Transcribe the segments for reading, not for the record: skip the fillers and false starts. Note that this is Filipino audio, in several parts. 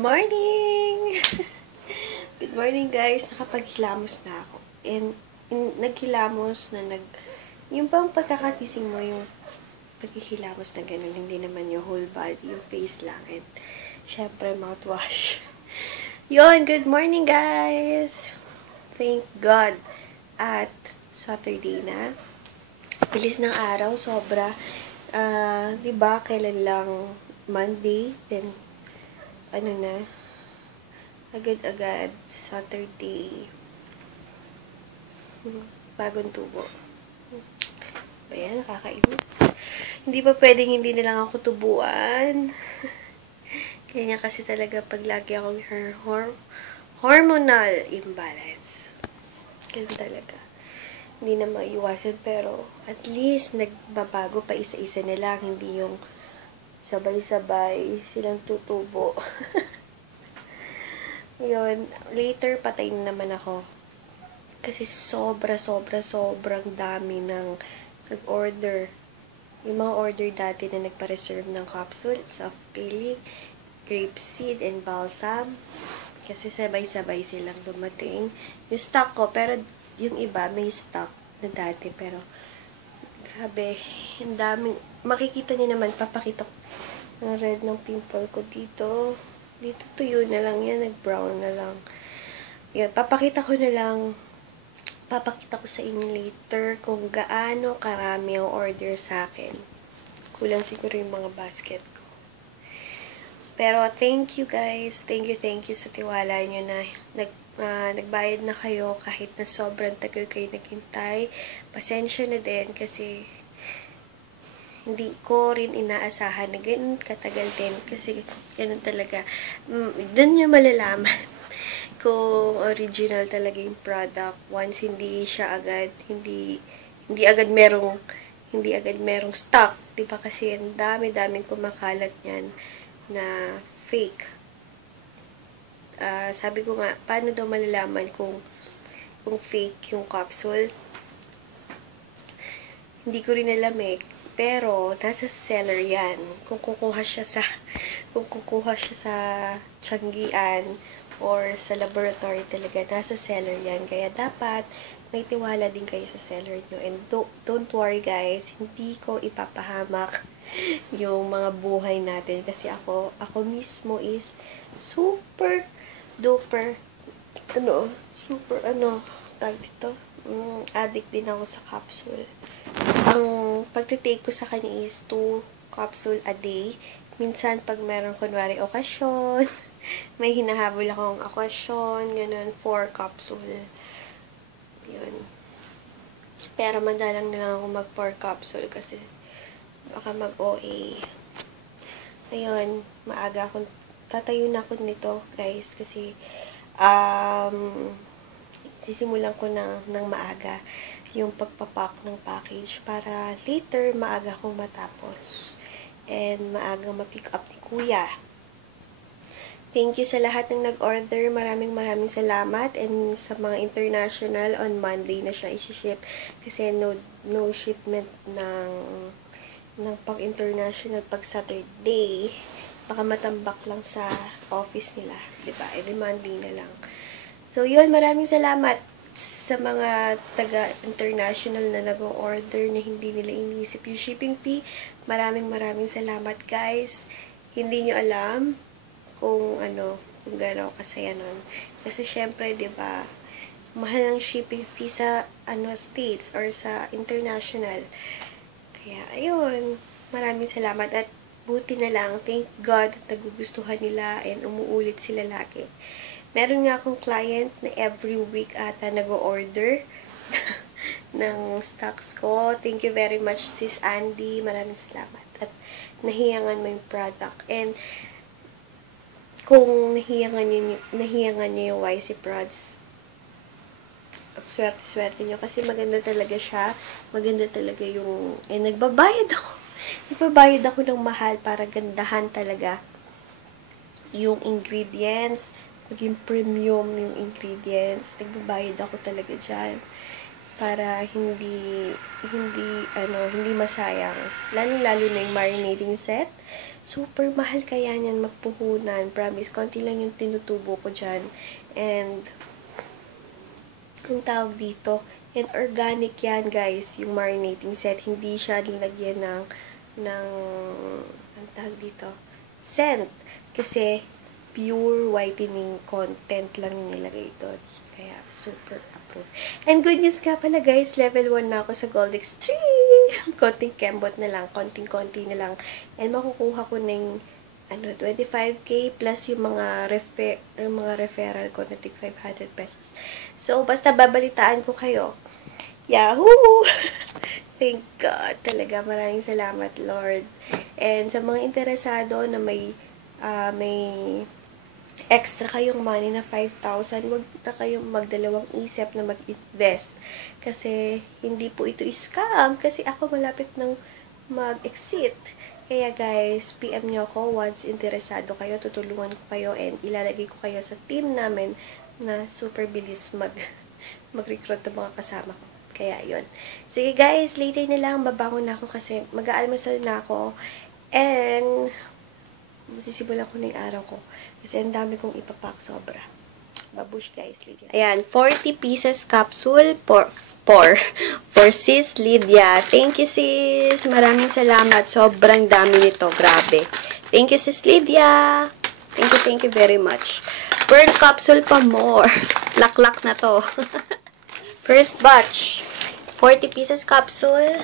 morning! Good morning, guys. Nakapaghilamos na ako. And naghilamos na yung bang pagkakagising mo, yung paghihilamos na ganun, hindi naman yung whole body, yung face lang. And, syempre, mouthwash. Yon, good morning, guys! Thank God. At Saturday na. Bilis ng araw, sobra. Diba, kailan lang Monday, then ano na, agad-agad, Saturday, bagong tubo. Ayan, nakakainis. Hindi pa pwedeng hindi na lang ako tubuan. Kanya kasi talaga pag lagi akong hormonal imbalance. Ganun talaga. Hindi na maiwasan, pero at least nagbabago pa isa-isa na lang, hindi yung sabay-sabay silang tutubo. Yun, later patayin naman ako. Kasi sobrang dami ng nag-order. Yung mga order dati na nagpa-reserve ng capsule, soft peeling, grapeseed, and balsam. Kasi sabay-sabay silang dumating. Yung stock ko, pero yung iba may stock na dati, pero grabe, yung daming, makikita niyo naman, papakita ko ang red ng pimple ko dito. Dito tuyo na lang yan, nag-brown na lang. Yan, papakita ko sa inyo later kung gaano karami ang order sa akin. Kulang siguro yung mga basket ko. Pero thank you guys. Thank you sa tiwala nyo na nagbayad na kayo kahit na sobrang tagal kayo naghintay. Pasensya na din kasi hindi ko rin inaasahan na ganun katagal din kasi ganun talaga. Doon nyo malalaman kung original talaga yung product once hindi siya agad, hindi agad merong stock. Diba kasi ang daming kumakalat niyan na fake. Sabi ko nga, paano daw malalaman kung fake yung capsule? Hindi ko rin alam eh. Pero, nasa seller yan. Kung kukuha siya sa Tianggian or sa laboratory talaga, nasa seller yan. Kaya dapat, may tiwala din kayo sa seller nyo. And don't worry guys, hindi ko ipapahamak yung mga buhay natin. Kasi ako mismo is super duper, tag dito, addict din ako sa capsule. Ang pagtitake ko sa kanya is 2 capsule a day. Minsan, pag meron kunwari okasyon, may hinahabol akong okasyon, ganun, 4 capsule. Yun. Pero madalang na lang ako mag 4 capsule kasi baka mag-OA. Ayun, maaga akong, tatayo na ako nito, guys, kasi sisimulan ko ng maaga yung pagpapack ng package para later maaga akong matapos and maaga ma-pick up ni Kuya. Thank you sa lahat ng nag-order. Maraming salamat, and sa mga international, on Monday na siya i-ship kasi no shipment ng pang-international pag Saturday. Baka matambak lang sa office nila, 'di ba? Every Monday na lang. So, yun, maraming salamat sa mga taga-international na nag-order na hindi nila inisip yung shipping fee. Maraming salamat, guys. Hindi nyo alam kung gaano kasaya nun. Kasi, syempre, diba, mahal ang shipping fee sa, states or sa international. Kaya, ayun, maraming salamat. At, buti na lang, thank God, at nagugustuhan nila and umuulit sila lagi. Meron nga akong client na every week ata nag-order ng stocks ko. Thank you very much, Sis Andy. Maraming salamat. At nahiyangan mo yung product. And kung nahiyangan nyo yung YC Prods, swerte nyo. Kasi maganda talaga siya. Maganda talaga yung... nagbabayad ako. Nagbabayad ako ng mahal para gandahan talaga yung ingredients, maging premium yung ingredients. Nagbabayad ako talaga dyan para hindi masayang. Lalo na yung marinating set. Super mahal kaya niyan magpuhunan. Promise, konti lang yung tinutubo ko dyan. And, ang tawag dito, and organic yan, guys, yung marinating set. Hindi siya nilagyan ng ang tawag dito, scent. Kasi, pure whitening content lang yung nilagay doon. Kaya, super approve. And good news ka pala, guys. Level 1 na ako sa Gold Extreme. Konting kembot na lang. Konting-konti na lang. And makukuha ko ng 25k plus yung mga referral ko na tig 500 pesos. So, basta babalitaan ko kayo. Yahoo! Thank God. Talaga, maraming salamat, Lord. And sa mga interesado na may extra kayong money na 5,000, huwag na kayong magdalawang isip na mag-invest. Kasi, hindi po ito scam. Kasi ako malapit ng mag-exit. Kaya guys, PM nyo ako once interesado kayo, tutulungan ko kayo, and ilalagay ko kayo sa team namin na super bilis mag-recruit ng mga kasama ko. Kaya, yun. Sige guys, later na lang, babangon na ako kasi mag-aalmusal na ako. And, masisimulan ko na yung araw ko. Kasi ang dami kong ipapak, sobra. Babush guys, Lydia. Ayan, 40 pieces capsule for sis Lydia. Thank you sis. Maraming salamat. Sobrang dami nito. Grabe. Thank you sis Lydia. Thank you very much. Pearl capsule pa more. Laklak na to. First batch. 40 pieces capsule.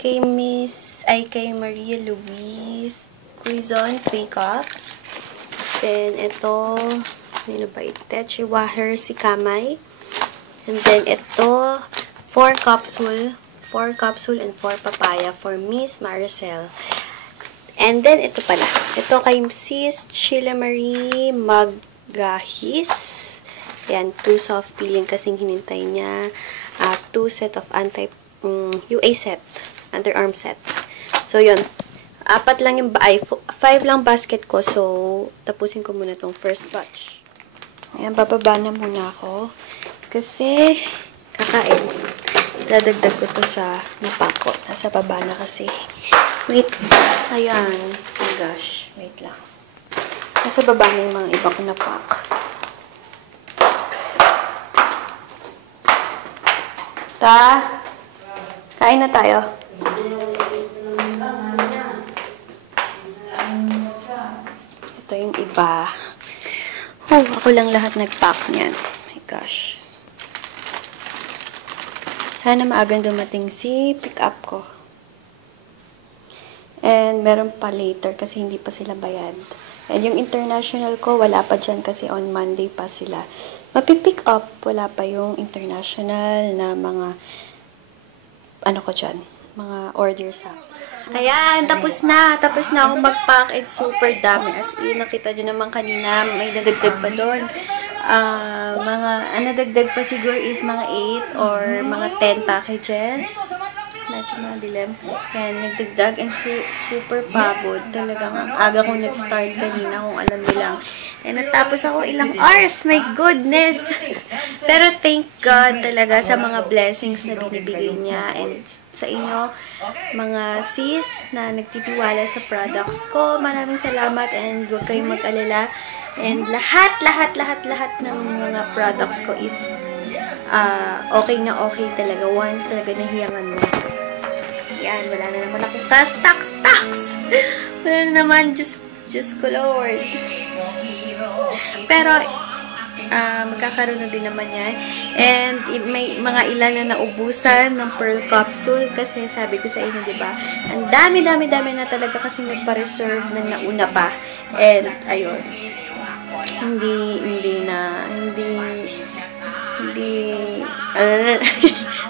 Kay Maria Louise Quizon, 3 cups. Then, ito, ano ba ito? Chihuahua si Kamay. And then, ito, 4 capsule and 4 papaya for Miss Maricel. And then, ito pala. Ito kay Sis Sheila Marie Magahis. Yan, 2 soft peeling kasing hinintay niya. 2 set of UA set. Underarm set. So, yun. 4 lang yung 5 lang basket ko. So, tapusin ko muna tong first batch. Ayan, bababa na muna ako. Kasi, kakain. Dadagdag ko to sa napako. Nasa baba na kasi. Wait. Ayan. Oh gosh. Wait lang. Nasa baba na yung mga iba ko na pack. Kain na tayo. Ito yung iba. Ako lang lahat nag-pack niyan. Oh my gosh. Sana maagang dumating si pick-up ko. And meron pa later kasi hindi pa sila bayad. And yung international ko, wala pa dyan kasi on Monday pa sila mapipick up. Wala pa yung international na mga mga orders sa ayan, tapos na ako mag-pack. It's super dami. As in, nakita nyo naman kanina, may nadagdag pa doon. Nadagdag pa siguro is mga 8 or mga 10 packages. Medyo madilim. Yan, nagdagdag and super pagod. Talagang ang aga kong nag-start kanina kung alam nilang. And natapos ako ilang hours. My goodness! Pero thank God talaga sa mga blessings na binibigay niya and sa inyo, mga sis na nagtitiwala sa products ko. Maraming salamat and huwag kayong mag-alala. And lahat ng mga products ko is okay na okay talaga. Once talaga nahiyangan mo. Yan, wala na naman akong stocks. Wala na naman, Diyos ko Lord. Pero, magkakaroon na din naman yan. And, may mga ilan na naubusan ng Pearl Capsule. Kasi sabi ko sa inyo, diba? Ang dami na talaga kasi nagpa-reserve ng nauna pa. And, ayun.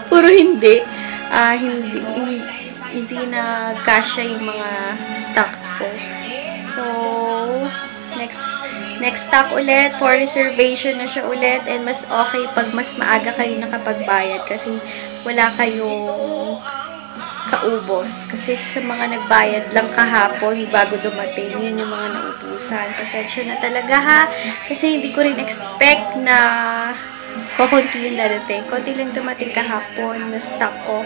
Puro hindi. Hindi na kasya yung mga stocks ko. So, next stock ulit, for reservation na siya ulit, and mas okay pag mas maaga kayo nakapagbayad kasi wala kayong kaubos. Kasi sa mga nagbayad lang kahapon, bago dumating, yun yung mga naubusan. Pasensya na talaga ha, kasi hindi ko rin expect na konti yung dadating. Konti lang dumating kahapon na stock ko.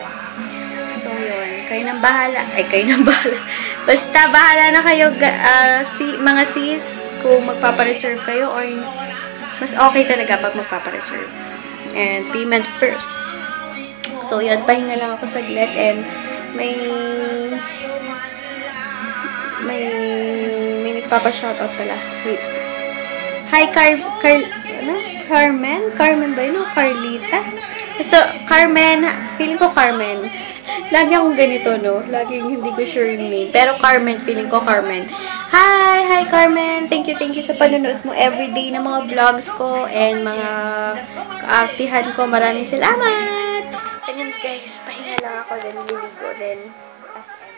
So, So, yun. Kayo nang bahala. Ay, kayo nang bahala. Basta, bahala na kayo, mga sis, kung magpapareserve kayo or mas okay talaga pag magpapareserve. And payment first. So, yun. Pahinga lang ako saglit and may nagpapa-shoutout pala. Wait. Hi, Carmen? Carmen ba yun? Carlita? Basta, Carmen. Feeling ko Carmen. Lagi akong ganito, no? Laging hindi ko sure yung name. Pero Carmen, feeling ko Carmen. Hi, Carmen. Thank you sa panonood mo everyday na mga vlogs ko and mga kaartihan ko. Maraming salamat! Ganyan guys, pahinga lang ako, then liligo, then SM.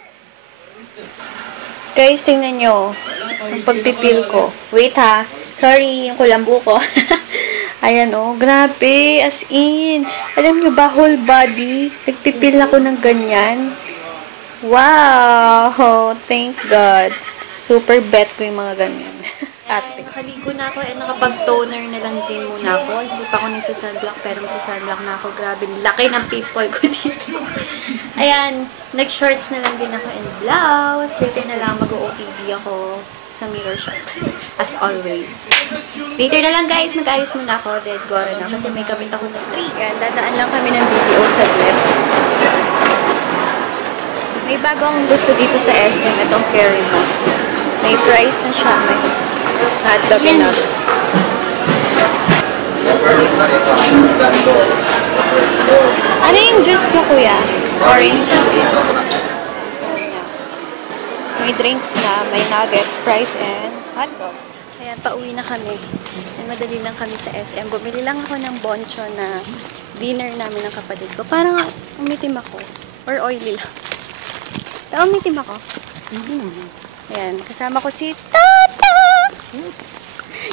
Guys, tingnan nyo. Ang pagpipil ko. Wait ha. Sorry, yung kulambo ko. Ayan oh, grabe. As in. Alam nyo ba, whole body. Nagpipil ako ng ganyan. Wow! Thank God. Super bet ko yung mga ganyan. Ate. Nakaligo na ako and nakapag-toner na lang din muna ako. Hindi pa ako nagsasunblock pero magsasunblock na ako. Grabe, laki ng pimple ko dito. Ayan, nag-shorts na lang din ako and blouse. Later na lang mag-OOTD ako sa mirror shot. As always. Later na lang guys, mag-ayos muna ako. Then, gora na. Kasi may kamit ako na 3. Ayan, dadaan lang kami ng video sa left. May bago akong gusto dito sa SM. Itong Fairy mo. May price na siya. May hotdog and nuggets. Ano yung juice mo, kuya? Orange? May drinks na, may nuggets, fries, and hotdog. Ayan, pauwi na kami. And madali lang kami sa SM. Bumili lang ako ng boncho na dinner namin ng kapatid ko. Parang umitim ako. Or oily lang. Pero umitim ako. Ayan, kasama ko si Tata!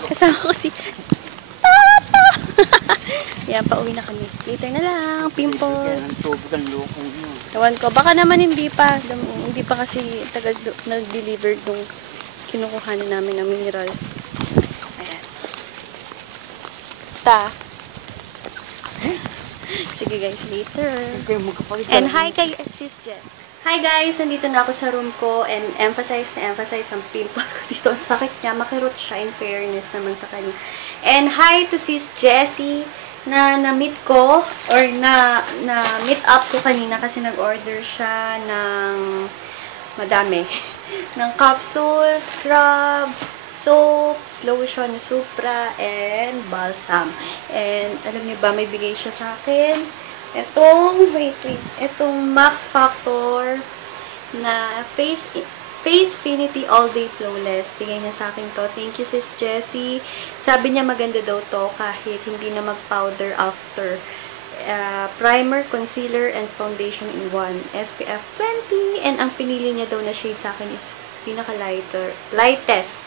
Kasama ko si Tata! Ayan, pauwi na kami. Later na lang, pimple. Tawan ko, baka naman hindi pa. Hindi pa kasi tagal nag-deliver nung kinukuhanan namin ng mineral. Ayan. Sige guys, later. And hi kay Sis Jess. Hi guys! Nandito na ako sa room ko and emphasize ang pimple ko dito. Ang sakit niya. Makirot siya in fairness naman sa kanya. And hi to Sis Jessie na na-meet ko or na-meet up ko kanina kasi nag-order siya ng madami. Ng capsule, scrub, soaps, lotion, Supra, and balsam. And alam niyo ba, may bigay siya sa akin. Itong Max Factor na Facefinity All Day Flawless. Bigay niya sa akin to. Thank you, Sis Jessie. Sabi niya maganda daw to kahit hindi na mag-powder after. Primer, concealer, and foundation in one. SPF 20. And ang pinili niya daw na shade sa akin is lightest.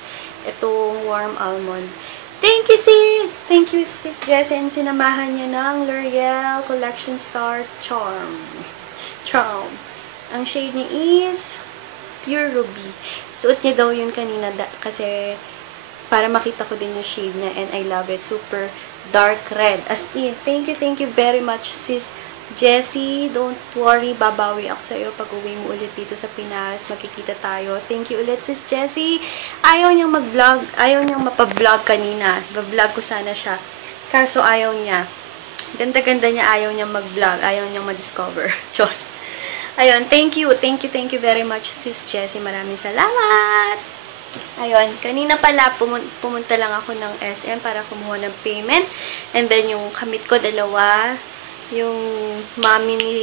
Itong Warm Almond. Thank you, sis! Thank you, Sis Jessie. And sinamahan niya ng L'Oreal Collection Star Charm. Ang shade niya is Pure Ruby. Suot niya daw yun kanina kasi para makita ko din yung shade niya and I love it. Super dark red. As in, thank you very much, Sis Jessie. Don't worry, babawi ako sa iyo pag uwi mo ulit dito sa Pinas. Magkikita tayo. Thank you ulit, Sis Jessie. Ayaw niyang mag-vlog. Ayaw niyang mapa-vlog kanina. Ba-vlog ko sana siya. Kaso ayaw niya. Ganda-ganda niya. Ayaw niyang mag-vlog. Ayaw niyang ma-discover. Diyos. Ayun. Thank you very much, Sis Jessie. Maraming salamat. Ayun. Kanina pala, pumunta lang ako ng SM para kumuha ng payment. And then, yung kamit ko, dalawa. Yung mami ni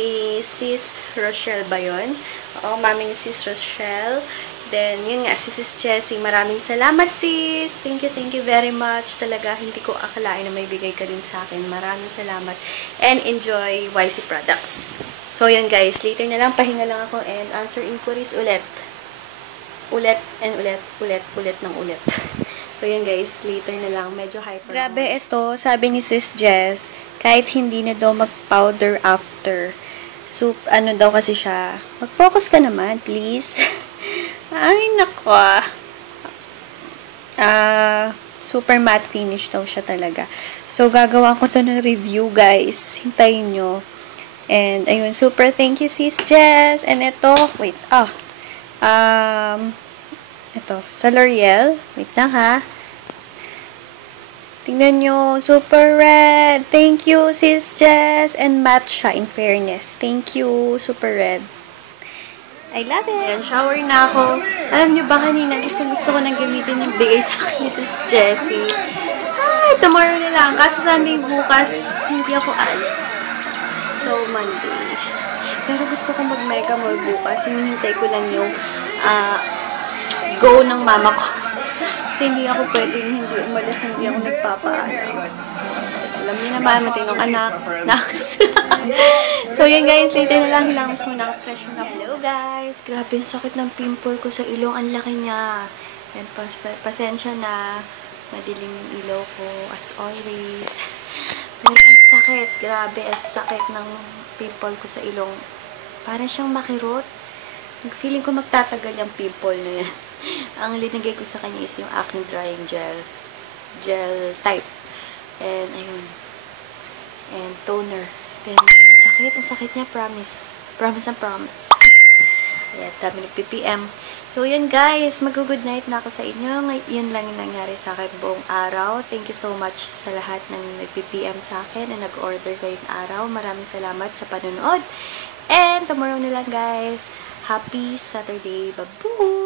Sis Rochelle ba yun? Oo, mami ni Sis Rochelle. Then, yun nga, si Sis Jessie. Maraming salamat, sis. Thank you very much. Talaga, hindi ko akalain na may bigay ka din sa akin. Maraming salamat. And enjoy YC products. So, yun guys. Later na lang, pahinga lang ako and answer inquiries ulit. Ulit ng ulit. So, yun guys. Later na lang. Medyo hyper. Grabe ito. Sabi ni Sis Jess, kahit hindi na daw mag-powder after. So, ano daw kasi siya, mag-focus ka naman, please. Ay, nako. Super matte finish daw siya talaga. So, gagawa ko to ng review, guys. Hintayin nyo. And, ayun, super thank you, Sis Jess. And ito, wait, ito, sa L'Oreal. Wait lang, ha. Tingnan nyo, super red. Thank you, Sis Jess. And matcha, in fairness. Thank you, super red. I love it. Ayan, shower na ako. Alam nyo ba kanina, gusto ko nang gamitin yung bigay sa akin ni Sis Jessie. Ay, tomorrow na lang. Kaso Sunday bukas, hindi ako alis. So, Monday. Pero gusto ko mag-mega mall bukas. Hinihintay ko lang yung go ng mama ko. Kasi hindi ako pwedeng hindi umalis, hindi ako nagpapaalam. Alam niyo naman, matinong anak. Naks. So, yun guys, later na lang. Hilamos muna ako, fresh na. Hello guys! Grabe, yung sakit ng pimple ko sa ilong. Ang laki niya. Yan, pasensya na. Madilim yung ilaw ko, as always. Pero ang sakit. Grabe, ang sakit ng pimple ko sa ilong. Parang siyang makirot. Feeling ko magtatagal yung pimple na yan. Ang linagay ko sa kanya is yung acne drying gel. Gel type. And, ayun. And, toner. Then, ang sakit niya, promise. Promise na promise. Ayan, dami nag-PPM. So, yun guys, mag-good night na ako sa inyo. Yun lang yung nangyari sa akin buong araw. Thank you so much sa lahat ng nag-PPM sa akin na nag-order kayong araw. Maraming salamat sa panonood. And, tomorrow na lang guys. Happy Saturday. Babu!